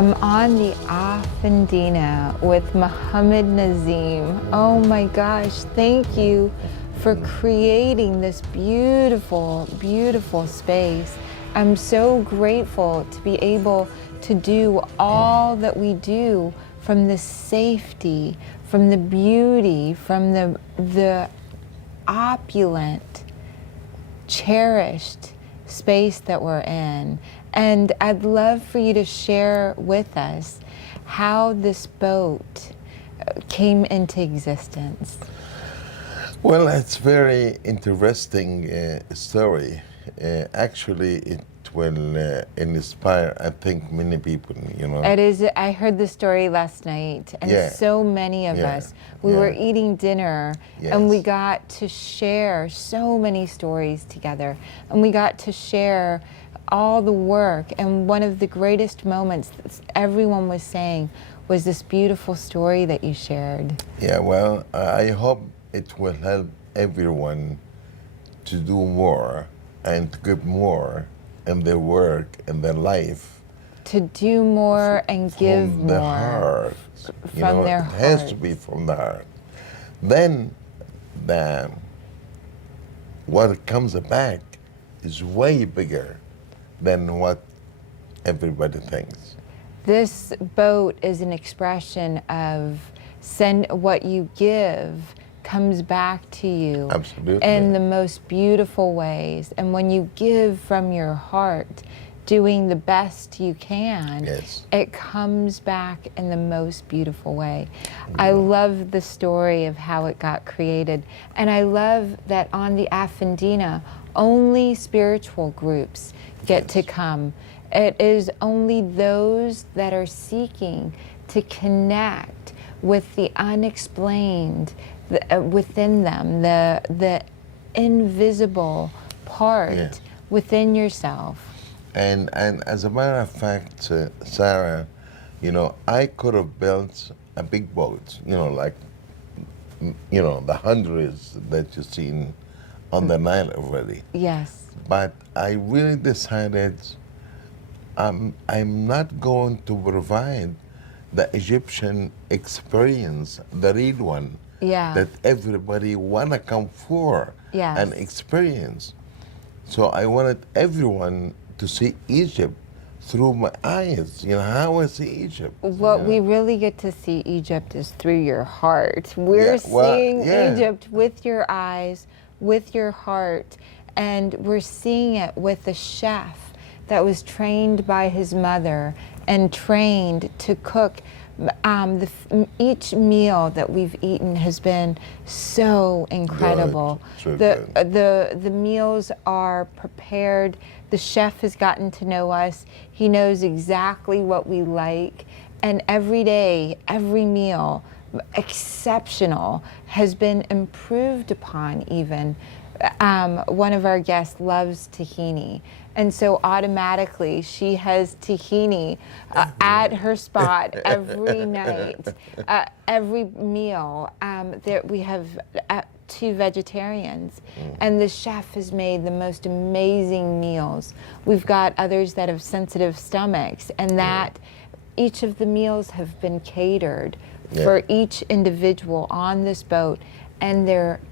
I'm on the Afandina with Mohamed Nazmy. Oh my gosh, thank you for creating this beautiful, beautiful space. I'm so grateful to be able to do all that we do from the safety, from the beauty, from the opulent, cherished space that we're in. And I'd love for you to share with us how this boat came into existence. Well, it's very interesting story. Actually, it will inspire, I think, many people, you know. It is. I heard the story last night, and so many of us, we were eating dinner, and we got to share so many stories together, and we got to share all the work. And one of the greatest moments that everyone was saying was this beautiful story that you shared. Yeah, well, I hope it will help everyone to do more and to give more in their work, in their life. To do more and give more. From the heart. From their heart. It has to be from the heart. Then what comes back is way bigger than what everybody thinks. This boat is an expression of what you give comes back to you. Absolutely. In the most beautiful ways. And when you give from your heart, doing the best you can, it comes back in the most beautiful way. I love the story of how it got created. And I love that on the Afandina, only spiritual groups get to come. It is only those that are seeking to connect with the unexplained within them, the invisible part within yourself. And as a matter of fact, Sarah, you know, I could have built a big boat, you know, like, you know, the hundreds that you've seen on the Nile already. Yes. But I really decided I'm not going to provide the Egyptian experience, the real one, that everybody wanna come for and experience. So I wanted everyone to see Egypt through my eyes, you know, how I see Egypt. What we really get to see Egypt is through your heart. We're seeing Egypt with your eyes, with your heart, and we're seeing it with a chef that was trained by his mother and trained to cook. Each meal that we've eaten has been so incredible. The meals are prepared. The chef has gotten to know us. He knows exactly what we like. And every day, every meal, exceptional, has been improved upon even. One of our guests loves tahini. And so automatically she has tahini at her spot every night, every meal. We have 2 vegetarians, and the chef has made the most amazing meals. We've got others that have sensitive stomachs, and that each of the meals have been catered for each individual on this boat, and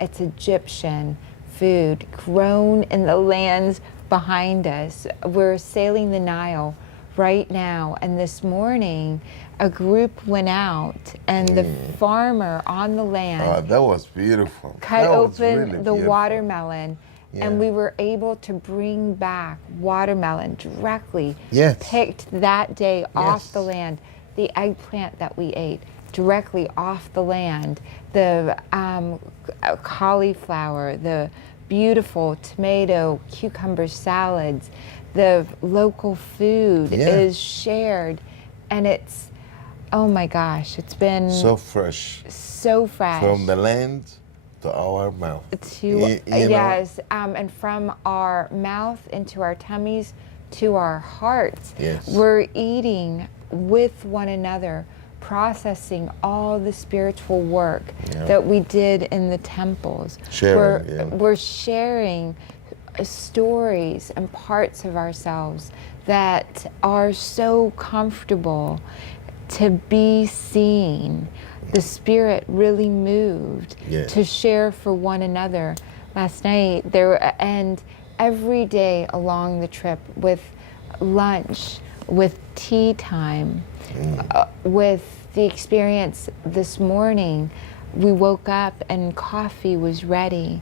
it's Egyptian food grown in the lands behind us. We're sailing the Nile right now, and this morning a group went out, and the farmer on the land that was beautiful. Cut open the watermelon, and we were able to bring back watermelon directly picked that day off the land. The eggplant that we ate directly off the land, the cauliflower, the beautiful tomato, cucumber salads, the local food is shared, and it's, oh my gosh, it's been so fresh. So fresh. From the land to our mouth. And from our mouth into our tummies to our hearts. We're eating with one another, processing all the spiritual work that we did in the temples. We're sharing stories and parts of ourselves that are so comfortable to be seen. The spirit really moved to share for one another. Last night, and every day along the trip, with lunch, with tea time, with the experience this morning, we woke up and coffee was ready.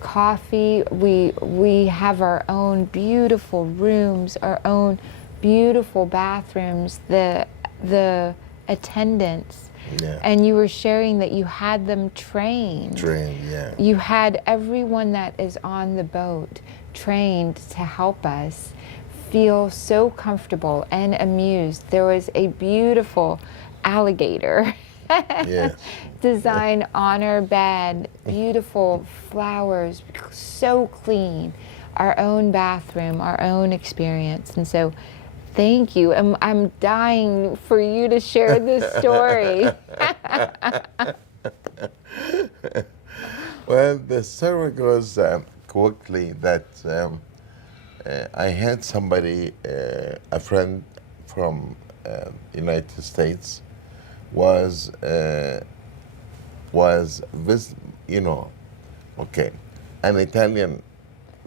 Coffee, we have our own beautiful rooms, our own beautiful bathrooms, the attendants. And you were sharing that you had them trained. You had everyone that is on the boat trained to help us feel so comfortable and amused. There was a beautiful alligator design on our bed, beautiful flowers, so clean. Our own bathroom, our own experience. And so thank you. I'm dying for you to share this story. Well, the story goes quickly that I had somebody, a friend from United States, was an Italian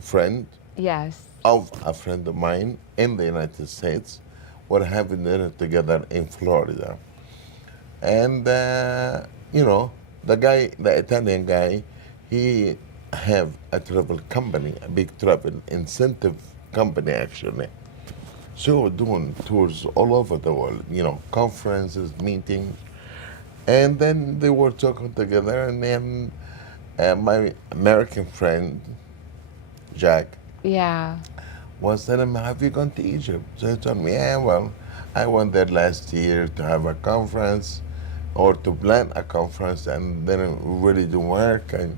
friend. Yes. Of a friend of mine in the United States. We're having dinner together in Florida. And, the Italian guy, he have a travel company, a big travel incentive company, actually. So we're doing tours all over the world, conferences, meetings. And then they were talking together, and then my American friend, Jack, was telling me, have you gone to Egypt? So he told me, I went there last year to have a conference or to plan a conference, and then it really didn't work. I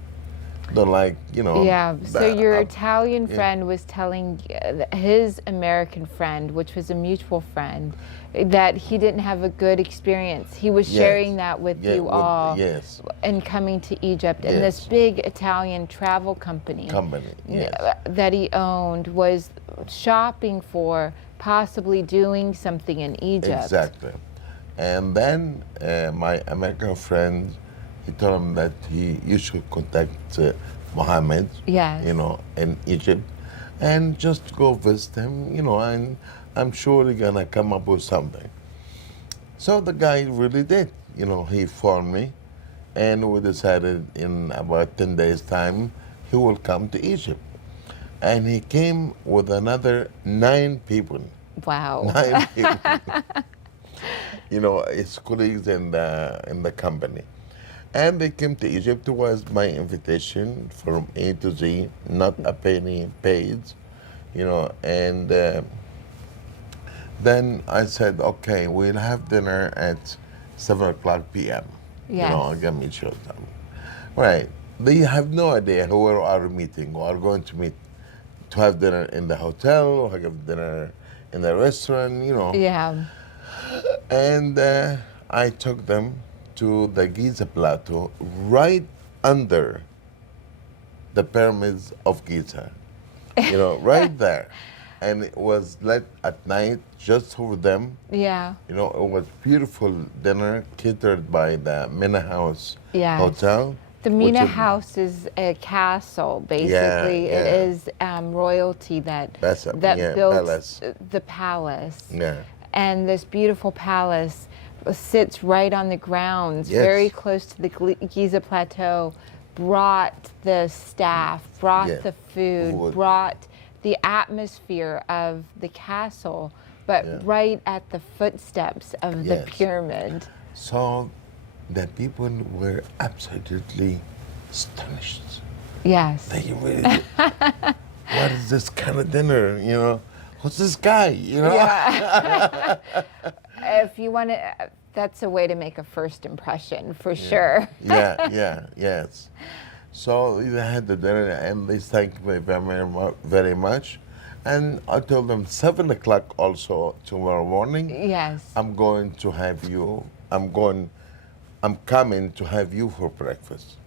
don't like, So your Italian friend was telling his American friend, which was a mutual friend, that he didn't have a good experience. He was sharing that with you all and coming to Egypt. And this big Italian travel company that he owned was shopping for possibly doing something in Egypt. Exactly. And then my American friend, he told him that you should contact Mohamed, in Egypt, and just go visit him, and I'm sure he's gonna come up with something. So the guy really did, he phoned me, and we decided in about 10 days' time, he will come to Egypt. And he came with another 9 people. Wow. 9 people. His colleagues in the company. And they came to Egypt. It was my invitation from A to Z, not a penny paid, and then I said, okay, we'll have dinner at 7:00 p.m. Yes. Give me show time. Right. They have no idea who we are meeting or are going to meet, to have dinner in the hotel or have dinner in the restaurant, Yeah. And I took them to the Giza Plateau, right under the pyramids of Giza, right there. And it was lit at night just for them. Yeah. It was beautiful dinner catered by the Mena House Hotel. The Mena House is a castle, basically. It is royalty that built the palace. Yeah. And this beautiful palace sits right on the grounds, very close to the Giza Plateau, brought the staff, brought the food, brought the atmosphere of the castle, but right at the footsteps of the pyramid. So the people were absolutely astonished. Yes. They really did. What is this kind of dinner, Who's this guy, Yeah. If you want to, that's a way to make a first impression, for sure. Yes. So they had the dinner, and they thanked me very much. And I told them 7:00 also tomorrow morning. Yes. I'm going to have you. I'm coming to have you for breakfast.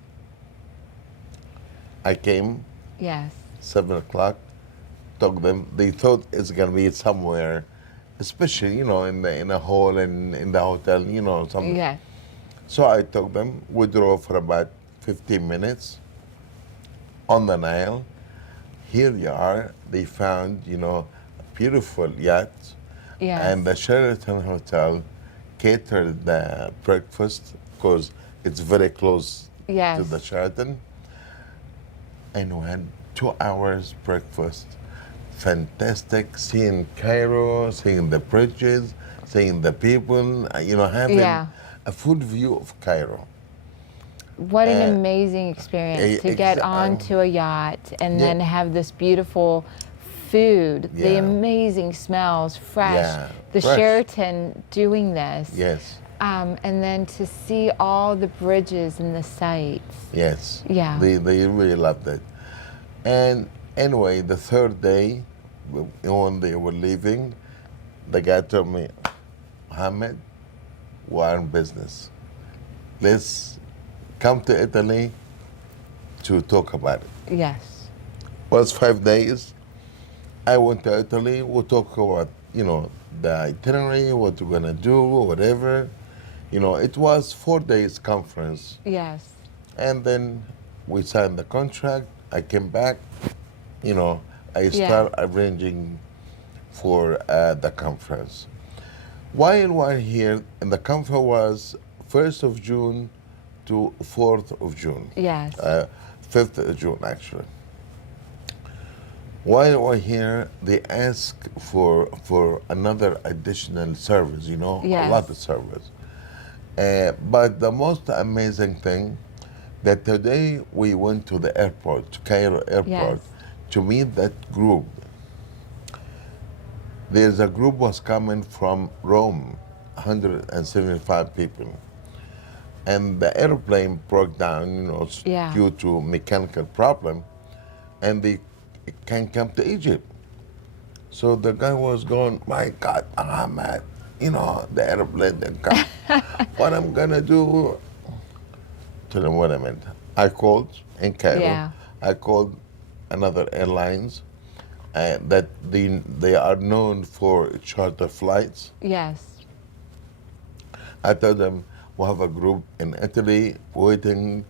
I came. Yes. 7 o'clock. Took them. They thought it's gonna be somewhere, especially in a hall and in the hotel, something. Yeah. So I took them. We drove for about 15 minutes on the Nile. Here you are. They found, a beautiful yacht. Yes. And the Sheraton Hotel catered the breakfast because it's very close Yes. to the Sheraton. And we had 2 hours breakfast. Fantastic, seeing Cairo, seeing the bridges, seeing the people, having a full view of Cairo. What an amazing experience to get onto a yacht and then have this beautiful food, the amazing smells, fresh, fresh. Sheraton doing this. Yes. And then to see all the bridges and the sights. Yes. Yeah. They really loved it. And anyway, the third day, when they were leaving, the guy told me, Mohamed, we're in business. Let's come to Italy to talk about it. Yes. It was 5 days. I went to Italy. We talk about, the itinerary, what we're gonna do, whatever. It was 4 days conference. Yes. And then we signed the contract. I came back. I start arranging for the conference. While we're here, and the conference was 1st of June to 4th of June. Yes. 5th of June, actually. While we're here, they ask for another additional service, Yes. a lot of service. But the most amazing thing, that today we went to the airport, to Cairo airport, to meet that group. There's a group was coming from Rome, 175 people. And the airplane broke down, due to mechanical problem, and they can't come to Egypt. So the guy was going, my God, Ahmed, the airplane didn't come. What I'm gonna do? Tell them what I meant. I called in Cairo. Yeah. I called another airlines that they are known for charter flights. Yes. I told them we have a group in Italy waiting,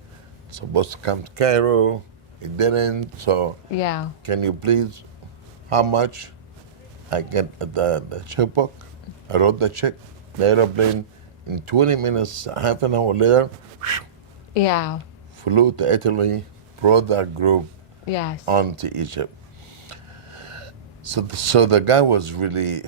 supposed to come to Cairo. It didn't. So can you please? How much? I get the checkbook. I wrote the check. The airplane in 20 minutes, half an hour later. Yeah. Flew to Italy, brought that group on to Egypt. So the guy was really,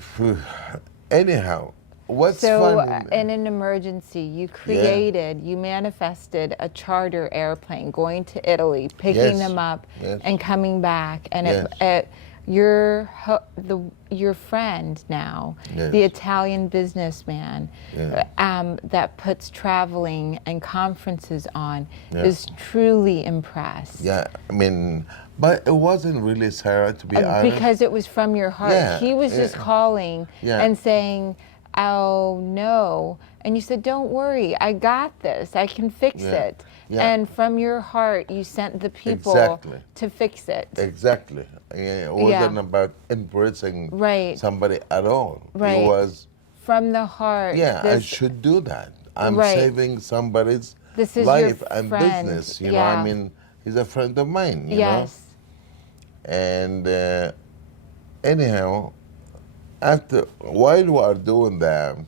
anyhow, what's fun? So in an emergency, you created, you manifested a charter airplane going to Italy, picking them up and coming back. And your friend now, the Italian businessman that puts traveling and conferences on, is truly impressed. Yeah, I mean, but it wasn't really, Sarah, to be honest. Because it was from your heart. Yeah, he was just calling and saying, oh no. And you said, don't worry, I got this, I can fix it. Yeah. And from your heart, you sent the people to fix it. Exactly. It wasn't about embracing somebody at all. Right. It was from the heart. Yeah, I should do that. I'm saving somebody's life and business. You know, I mean, he's a friend of mine. You know. And anyhow, while we are doing the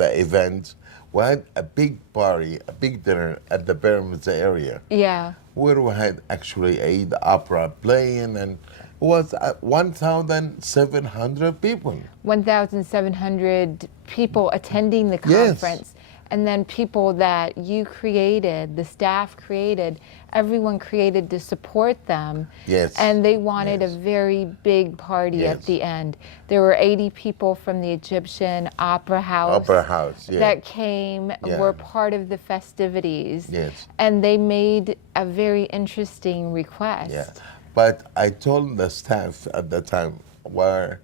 event, we had a big party, a big dinner at the Pyramids area. Yeah. Where we had actually a opera playing, and it was 1,700 people. 1,700 people attending the conference. Yes. And then people that you created, the staff created, everyone created to support them. Yes. And they wanted a very big party at the end. There were 80 people from the Egyptian Opera House. That came, were part of the festivities. Yes. And they made a very interesting request. Yeah. But I told the staff at the time, we're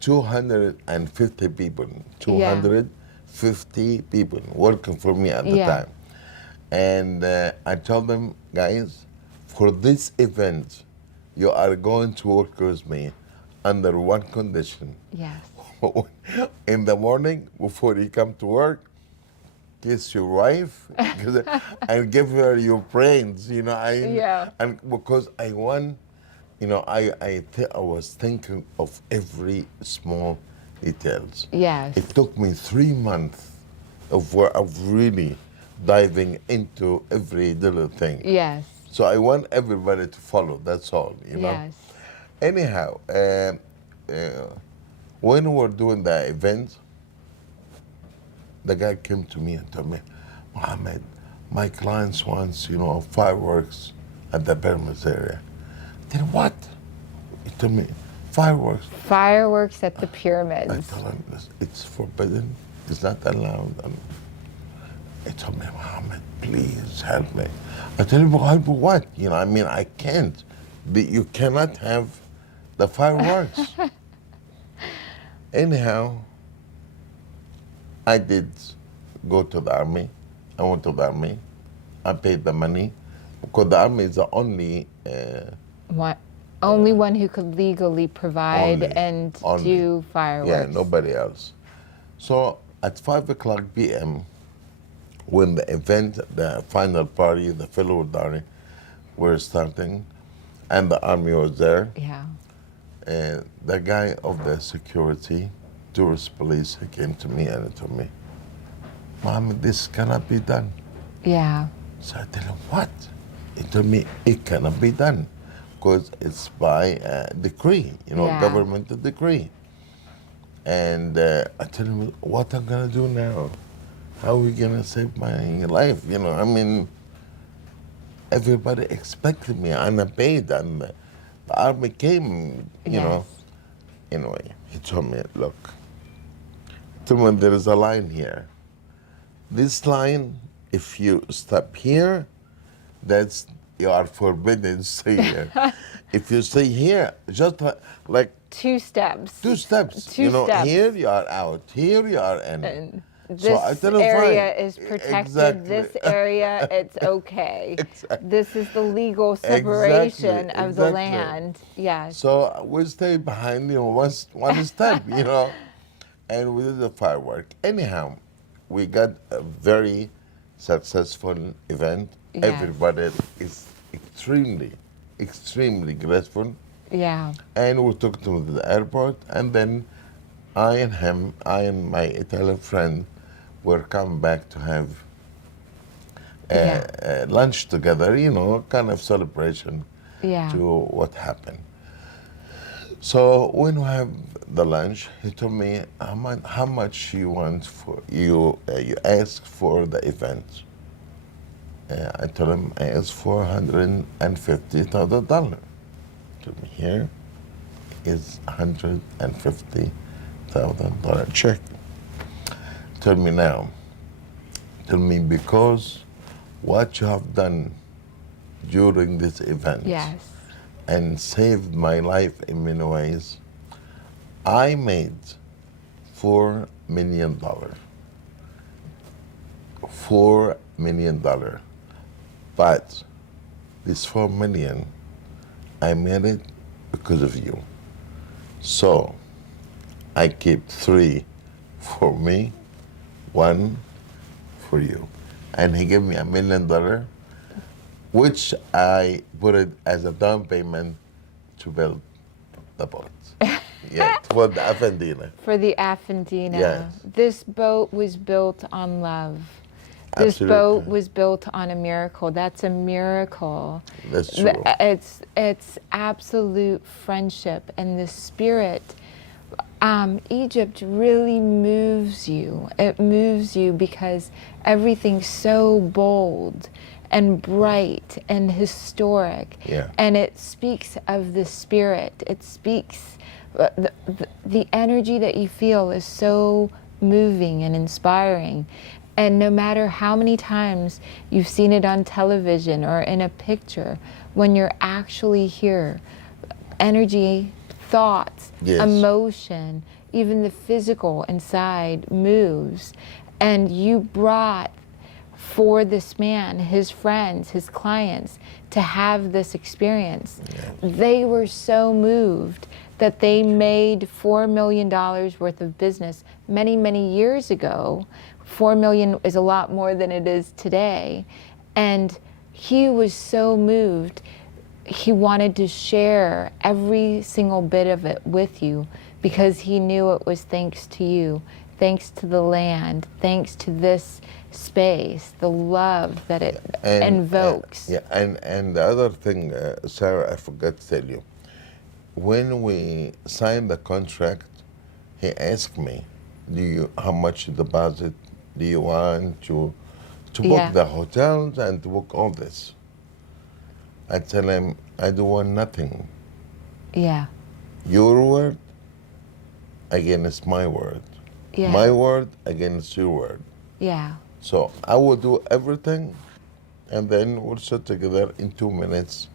250 people. 250 people working for me at the time. And I told them, guys, for this event, you are going to work with me under one condition. Yes. In the morning, before you come to work, kiss your wife and give her your brains, you know. And because I want, you know, I was thinking of every small details. Yes. It took me 3 months of really diving into every little thing. Yes. So I want everybody to follow, that's all, you know. Yes. Anyhow, when we were doing the event, the guy came to me and told me, Mohamed, my clients wants, you know, fireworks at the pyramids area. Then what? He told me, fireworks. Fireworks at the pyramids. I told him, it's forbidden, it's not allowed. And he told me, Mohamed, please help me. I tell him, help what? You know, I mean, I can't. You cannot have the fireworks. Anyhow, I did go to the army. I went to the army. I paid the money because the army is the only only one who could legally provide and do fireworks. Yeah, nobody else. So at 5 o'clock p.m., when the event, the final party, the fellow army were starting, and the army was there. Yeah. The guy of the security, tourist police, he came to me and he told me, Mohamed, this cannot be done. Yeah. So I tell him, what? He told me, it cannot be done because it's by decree, you know, governmental decree. And I tell him, what I'm gonna do now? How are we gonna save my life? You know, I mean, everybody expected me unpaid, and the army came, you know. Anyway, he told me, look, there is a line here. This line, if you stop here, that's, you are forbidden to stay here. If you stay here, just like 2 steps. 2 steps. 2 you know, steps. Here you are out, here you are in. And so this area is protected. This area, it's okay. Exactly. This is the legal separation of the land. Yes. So we stay behind, you know, one step, you know, and we did the firework. Anyhow, we got a very successful event. Yes. Everybody is extremely grateful. Yeah. And we took him to the airport, and then I and my Italian friend were coming back to have lunch together, you know, kind of celebration to what happened. So when we have the lunch, he told me, how much you want for, you ask for the event. I told him I asked for $150,000. Told me, here is $150,000 check. Tell me now, because what you have done during this event and saved my life in many ways, I made $4 million. $4 million. But this $4 million, I made it because of you. So I keep 3 for me, 1 for you. And he gave me $1 million, which I put it as a down payment to build the boat. For the Afandina. For the Afandina. Yes. This boat was built on love. This boat was built on a miracle. That's a miracle. That's true. It's absolute friendship, and the spirit. Egypt really moves you. It moves you because everything's so bold and bright and historic. And it speaks of the spirit. It speaks, the energy that you feel is so moving and inspiring. And no matter how many times you've seen it on television or in a picture, when you're actually here, energy, thoughts, emotion, even the physical inside moves. And you brought for this man, his friends, his clients, to have this experience. They were so moved that they made $4 million worth of business many, many years ago. 4 million is a lot more than it is today. And he was so moved, he wanted to share every single bit of it with you because he knew it was thanks to you, thanks to the land, thanks to this space, the love that it invokes. And the other thing, Sarah, I forgot to tell you. When we signed the contract, he asked me, how much deposit do you want to book the hotels and to book all this? I tell him, I don't want nothing. Yeah. Your word against my word. Yeah. My word against your word. Yeah. So I will do everything, and then we'll sit together in 2 minutes.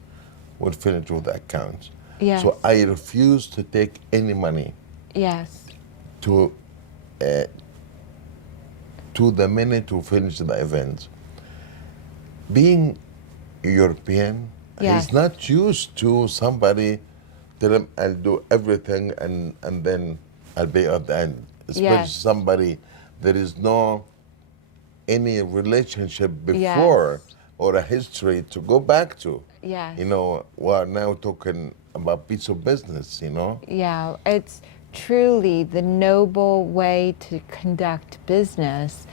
We'll finish with the accounts. Yes. So I refuse to take any money. Yes. To the minute to finish the event. Being European, he's not used to somebody tell him I'll do everything and then I'll be at the end. Especially somebody there is no any relationship before or a history to go back to. Yes. You know, we're now talking about piece of business, you know? Yeah, it's truly the noble way to conduct business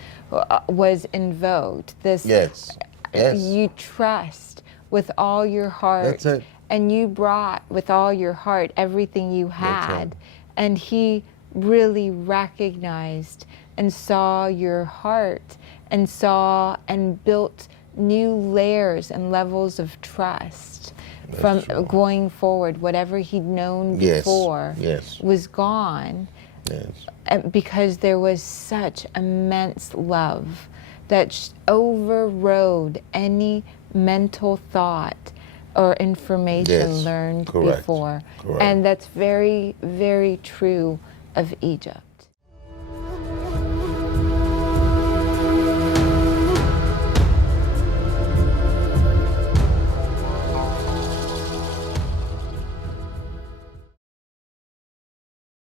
was invoked. This you trust with all your heart. That's it. And you brought with all your heart everything you had. And he really recognized and saw your heart and saw and built new layers and levels of trust. From going forward, whatever he'd known before was gone, because there was such immense love that overrode any mental thought or information learned before. And that's very, very true of Egypt.